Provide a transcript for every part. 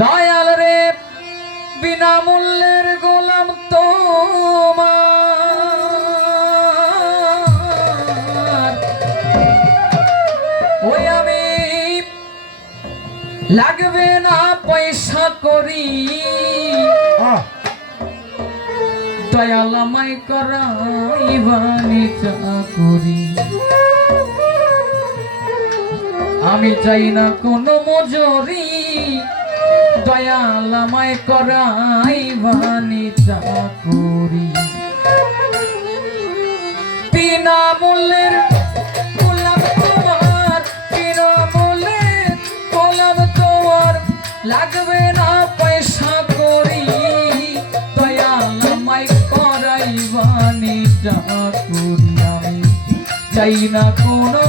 দয়াল রে বিনামূল্যের গোলাম তো লাগবে না পয়সা করি। দয়াল আমায় করাইবানি চাকরি আমি চাই না কোনো মজুরি। দয়ালামায় করাই বাণিজ্য চাকুরি। বিনামূল্যের তোমার লাগবে না পয়সা করি। দয়ালামায় করাই বাণিজ্য করি চাই না কোনো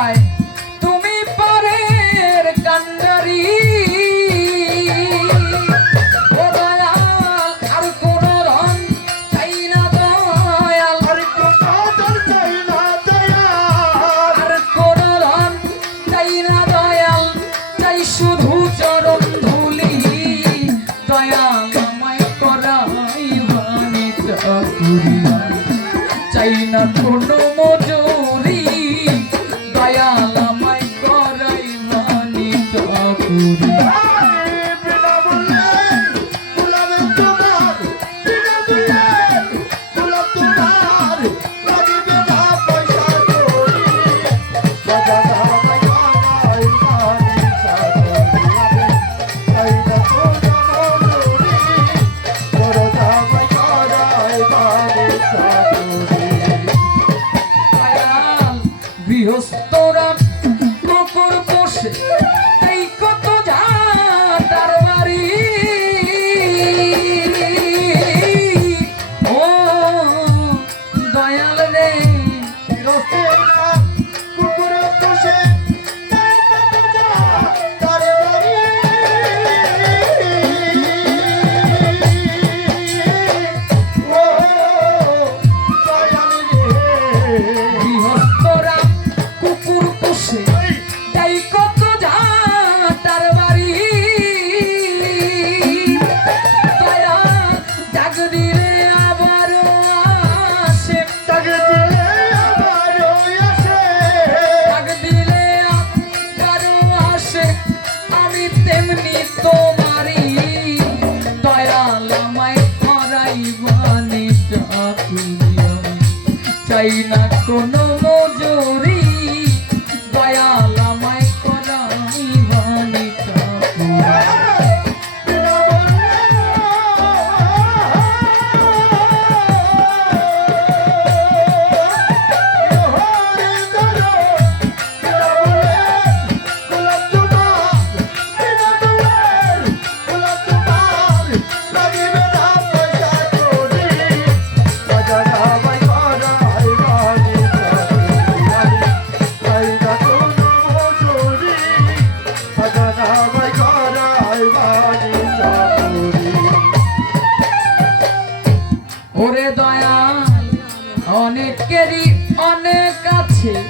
vai. গৃহস্থরা কুকুর পোষে। জীবনে চাই না কোনো too.